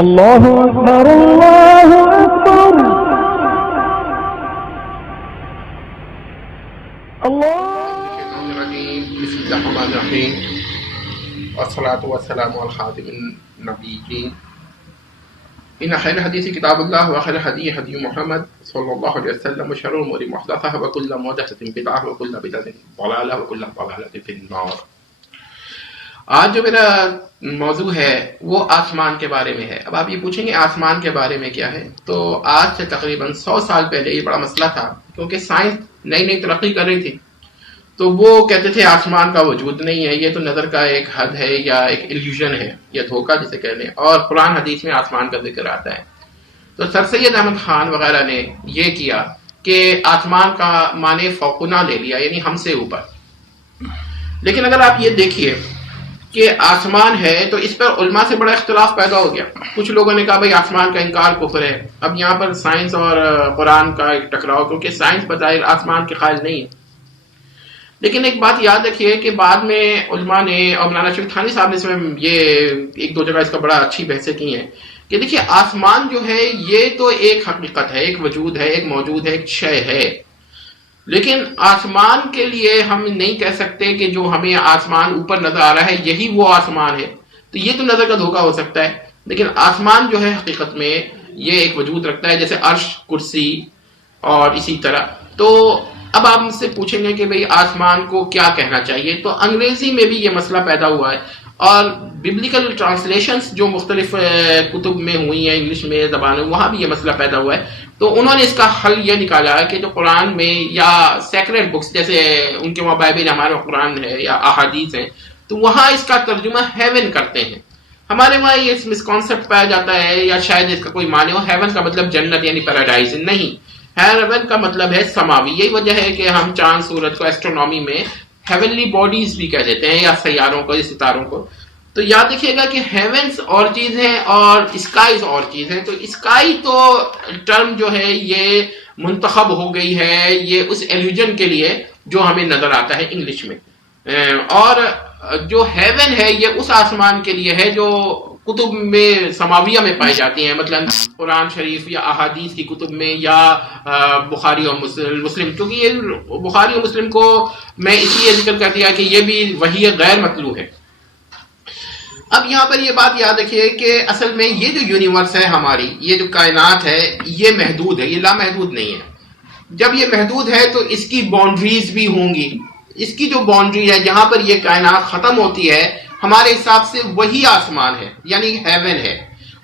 اللہ اکبر اللہ اکبر اللہ. بسم اللہ الرحمن الرحیم والصلاة والسلام علی خاتم النبیین. ان خیر الحدیث کتاب اللہ وخیر الہدی ہدی محمد صلی اللہ علیہ وسلم وشر الامور محدثاتها وکل محدثۃ بدعۃ وکل بدعۃ ضلالہ وکل ضلالۃ فی النار. آج جو میرا موضوع ہے وہ آسمان کے بارے میں ہے. اب آپ یہ پوچھیں گے آسمان کے بارے میں کیا ہے، تو آج سے تقریباً 100 سال پہلے یہ بڑا مسئلہ تھا، کیونکہ سائنس نئی نئی ترقی کر رہی تھی. تو وہ کہتے تھے آسمان کا وجود نہیں ہے، یہ تو نظر کا ایک حد ہے یا ایک ایلیوژن ہے یا دھوکہ جسے کہہ لیں، اور قرآن حدیث میں آسمان کا ذکر آتا ہے. تو سر سید احمد خان وغیرہ نے یہ کیا کہ آسمان کا معنی فوقنا لے لیا، یعنی ہم سے اوپر. لیکن اگر آپ یہ دیکھیے کہ آسمان ہے تو اس پر علماء سے بڑا اختلاف پیدا ہو گیا. کچھ لوگوں نے کہا بھائی آسمان کا انکار کفر ہے. اب یہاں پر سائنس اور قرآن کا ایک ٹکراؤ، کیونکہ سائنس بظاہر آسمان کے قائل نہیں ہے. لیکن ایک بات یاد رکھیے کہ بعد میں علماء نے اور مولانا شریف تھانی صاحب نے اس میں یہ ایک دو جگہ اس کا بڑا اچھی بحثیں کی ہیں کہ دیکھیے آسمان جو ہے یہ تو ایک حقیقت ہے، ایک وجود ہے، ایک موجود ہے، ایک شے ہے. لیکن آسمان کے لیے ہم نہیں کہہ سکتے کہ جو ہمیں آسمان اوپر نظر آ رہا ہے یہی وہ آسمان ہے. تو یہ تو نظر کا دھوکہ ہو سکتا ہے، لیکن آسمان جو ہے حقیقت میں یہ ایک وجود رکھتا ہے، جیسے عرش، کرسی اور اسی طرح. تو اب آپ مجھ سے پوچھیں گے کہ بھئی آسمان کو کیا کہنا چاہیے، تو انگریزی میں بھی یہ مسئلہ پیدا ہوا ہے، اور ببلیکل ٹرانسلیشنز جو مختلف کتب میں ہوئی ہیں انگلش میں زبان میں، وہاں بھی یہ مسئلہ پیدا ہوا ہے. تو انہوں نے اس کا حل یہ نکالا ہے کہ جو قرآن میں یا سیکریٹ بکس جیسے ان کے وہاں بائبل ہمارے قرآن ہے یا احادیث ہیں، تو وہاں اس کا ترجمہ ہیون کرتے ہیں. ہمارے وہاں یہ مسکانسیپٹ پایا جاتا ہے، یا شاید اس کا کوئی معنی ہو، ہیون کا مطلب جنت یعنی پیراڈائز نہیں، ہیون کا مطلب ہے سماوی. یہی وجہ ہے کہ ہم چاند سورج کو ایسٹرونومی میں ہیونلی باڈیز بھی کہہ دیتے ہیں، یا سیاروں کو یا ستاروں کو. تو یاد رکھیے گا کہ ہیونس اور چیز ہے اور اسکائز اور چیز ہے. تو اسکائی تو ٹرم جو ہے یہ منتخب ہو گئی ہے یہ اس ایلیوژن کے لیے جو ہمیں نظر آتا ہے انگلش میں، اور جو ہیون ہے یہ اس آسمان کے لیے ہے جو کتب میں سماویہ میں پائی جاتی ہیں، مثلا قرآن شریف یا احادیث کی کتب میں، یا بخاری اور مسلم. کیونکہ یہ بخاری اور مسلم کو میں اس لیے ذکر کر دیا کہ یہ بھی وحی غیر مطلوع ہے. اب یہاں پر یہ بات یاد رکھیے کہ اصل میں یہ جو یونیورس ہے ہماری، یہ جو کائنات ہے یہ محدود ہے، یہ لامحدود نہیں ہے. جب یہ محدود ہے تو اس کی باؤنڈریز بھی ہوں گی. اس کی جو باؤنڈری ہے جہاں پر یہ کائنات ختم ہوتی ہے ہمارے حساب سے وہی آسمان ہے، یعنی ہیون ہے.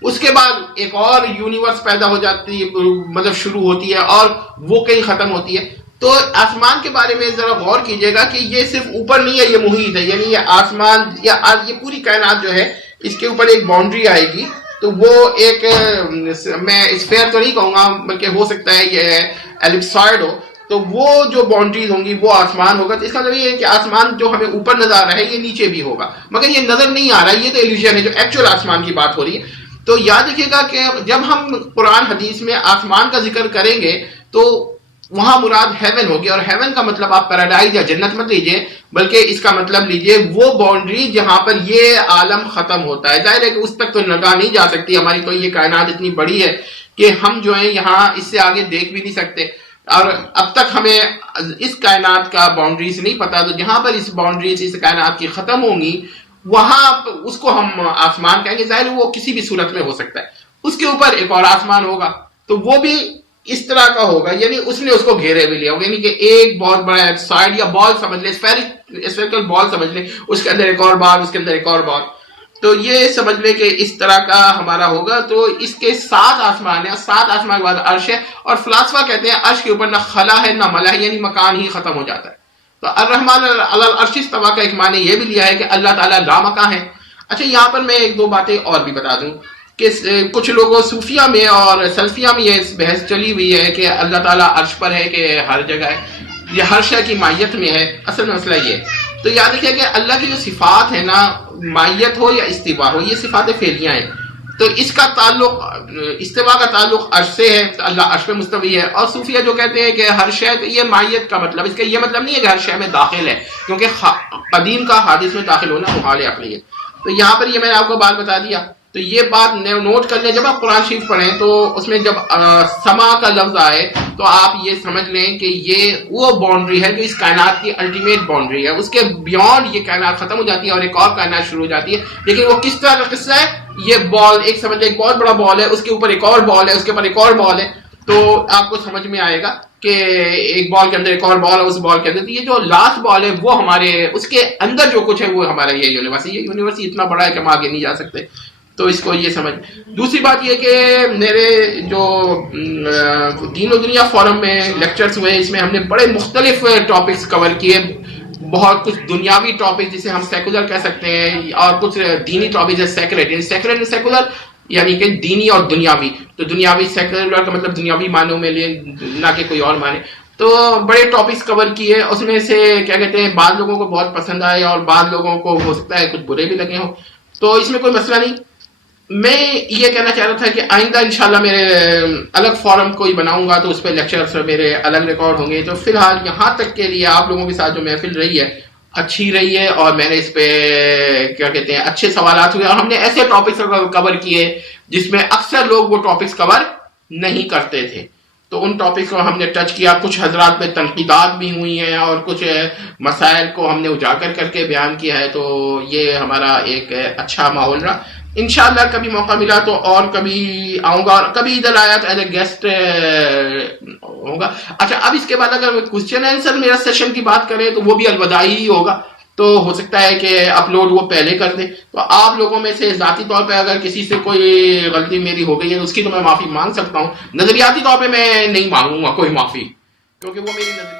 اس کے بعد ایک اور یونیورس پیدا ہو جاتی ہے، مطلب شروع ہوتی ہے اور وہ کہیں ختم ہوتی ہے. تو آسمان کے بارے میں ذرا غور کیجئے گا کہ یہ صرف اوپر نہیں ہے، یہ محیط ہے، یعنی یہ آسمان یا یہ پوری کائنات جو ہے اس کے اوپر ایک باؤنڈری آئے گی. تو وہ ایک، میں اسفیئر تو نہیں کہوں گا بلکہ ہو سکتا ہے یہ ایلپسائڈ ہو، تو وہ جو باؤنڈریز ہوں گی وہ آسمان ہوگا. تو اس کا مطلب یہ ہے کہ آسمان جو ہمیں اوپر نظر آ رہا ہے یہ نیچے بھی ہوگا، مگر یہ نظر نہیں آ رہا ہے، یہ تو ایلیوژن ہے. جو ایکچوئل آسمان کی بات ہو رہی ہے، تو یاد رکھیے گا کہ جب ہم قرآن حدیث میں آسمان کا ذکر کریں گے تو وہاں مراد ہیون ہوگی. اور ہیون کا مطلب آپ پیراڈائز یا جنت مت لیجئے، بلکہ اس کا مطلب لیجئے وہ باؤنڈری جہاں پر یہ عالم ختم ہوتا ہے. ظاہر ہے کہ اس تک تو نگاہ نہیں جا سکتی ہماری، تو یہ کائنات اتنی بڑی ہے کہ ہم جو ہیں یہاں اس سے آگے دیکھ بھی نہیں سکتے، اور اب تک ہمیں اس کائنات کا باؤنڈریز نہیں پتا. تو جہاں پر اس باؤنڈریز اس کائنات کی ختم ہوں گی وہاں اس کو ہم آسمان کہیں گے. ظاہر ہے وہ کسی بھی صورت میں ہو سکتا ہے. اس کے اوپر ایک اور آسمان ہوگا تو وہ بھی اس طرح کا ہوگا، یعنی اس نے اس کو گھیرے بھی لیا ہوگا، یعنی کہ ایک بہت بڑا سائڈ یا بال سمجھ لیں، اسفیریکل بال سمجھ لیں، اس کے اندر ایک اور بال، اس کے اندر ایک اور بال. تو یہ سمجھ لیں کہ اس طرح کا ہمارا ہوگا. تو اس کے 7 آسمان ہیں، 7 آسمان کے بعد عرش ہے. اور فلاسفہ کہتے ہیں عرش کے اوپر نہ خلا ہے نہ ملا ہے، یعنی مکان ہی ختم ہو جاتا ہے. تو الرحمن علی العرش استویٰ کا ایک معنی یہ بھی لیا ہے کہ اللہ تعالیٰ لامکاں ہے. اچھا یہاں پر میں ایک دو باتیں اور بھی بتا دوں کہ کچھ لوگوں صوفیہ میں اور سلفیہ میں یہ بحث چلی ہوئی ہے کہ اللہ تعالیٰ عرش پر ہے، کہ ہر جگہ ہے، یہ ہر شے کی مائیت میں ہے. اصل میں مسئلہ یہ ہے. تو یاد رکھیے کہ اللہ کی جو صفات ہے نا، مائیت ہو یا استوا ہو، یہ صفات فعلیاں ہیں. تو اس کا تعلق، استوا کا تعلق عرش سے ہے، اللہ عرش پہ مستوی ہے. اور صوفیہ جو کہتے ہیں کہ ہر شے، یہ مائیت کا مطلب، اس کا یہ مطلب نہیں ہے کہ ہر شے میں داخل ہے، کیونکہ قدیم کا حادث میں داخل ہونا محال عقلی ہے. تو یہاں پر یہ میں نے آپ کو بات بتا دیا تو یہ بات نوٹ کر لیں، جب آپ قرآن شریف پڑھیں تو اس میں جب سما کا لفظ آئے تو آپ یہ سمجھ لیں کہ یہ وہ باؤنڈری ہے جو اس کائنات کی الٹیمیٹ باؤنڈری ہے، اس کے بیونڈ یہ کائنات ختم ہو جاتی ہے اور ایک اور کائنات شروع ہو جاتی ہے. لیکن وہ کس طرح کا قصہ ہے؟ یہ بال ایک سمجھ لیں، ایک بہت بڑا بال ہے، اس کے اوپر ایک اور بال ہے، اس کے اوپر ایک اور بال ہے، تو آپ کو سمجھ میں آئے گا کہ ایک بال کے اندر ایک اور بال ہے، اس بال کے اندر یہ جو لاسٹ بال ہے وہ ہمارے اس کے اندر جو کچھ ہے وہ ہمارا یہ یونیورس ہے. یہ یونیورس اتنا بڑا ہے کہ ہم آگے نہیں جا سکتے. تو اس کو یہ سمجھ. دوسری بات یہ کہ میرے جو دین و دنیا فورم میں لیکچرز ہوئے، اس میں ہم نے بڑے مختلف ٹاپکس کور کیے، بہت کچھ دنیاوی ٹاپک جسے ہم سیکولر کہہ سکتے ہیں، اور کچھ دینی ٹاپک جیسے سیکولر یعنی کہ دینی اور دنیاوی. تو دنیاوی سیکولر کا مطلب دنیاوی معنوں میں لیں، نہ کہ کوئی اور معنی. تو بڑے ٹاپکس کور کیے، اس میں سے کیا کہتے ہیں بعض لوگوں کو بہت پسند آئے اور بعض لوگوں کو ہو سکتا ہے کچھ برے بھی لگے ہوں. تو اس میں کوئی مسئلہ نہیں. میں یہ کہنا چاہ رہا تھا کہ آئندہ انشاءاللہ میرے الگ فورم کوئی بناؤں گا تو اس پہ لیکچرز میرے الگ ریکارڈ ہوں گے. تو فی الحال یہاں تک کے لیے آپ لوگوں کے ساتھ جو محفل رہی ہے اچھی رہی ہے، اور میں نے اس پہ کیا کہتے ہیں اچھے سوالات ہوئے، اور ہم نے ایسے ٹاپکس کور کیے جس میں اکثر لوگ وہ ٹاپکس کور نہیں کرتے تھے. تو ان ٹاپکس کو ہم نے ٹچ کیا. کچھ حضرات پہ تنقیدات بھی ہوئی ہیں اور کچھ مسائل کو ہم نے اجاگر کر کے بیان کیا ہے. تو یہ ہمارا ایک اچھا ماحول رہا. انشاءاللہ کبھی موقع ملا تو اور کبھی آؤں گا، اور کبھی ادھر آیا تو ایز اے گیسٹ ہوگا. اچھا، اب اس کے بعد اگر کوسچن آنسر میرا سیشن کی بات کریں تو وہ بھی الوداعی ہی ہوگا. تو ہو سکتا ہے کہ اپلوڈ وہ پہلے کر دیں. تو آپ لوگوں میں سے ذاتی طور پہ اگر کسی سے کوئی غلطی میری ہو گئی ہے تو اس کی تو میں معافی مانگ سکتا ہوں. نظریاتی طور پہ میں نہیں مانگوں گا کوئی معافی، کیونکہ وہ میری نظریہ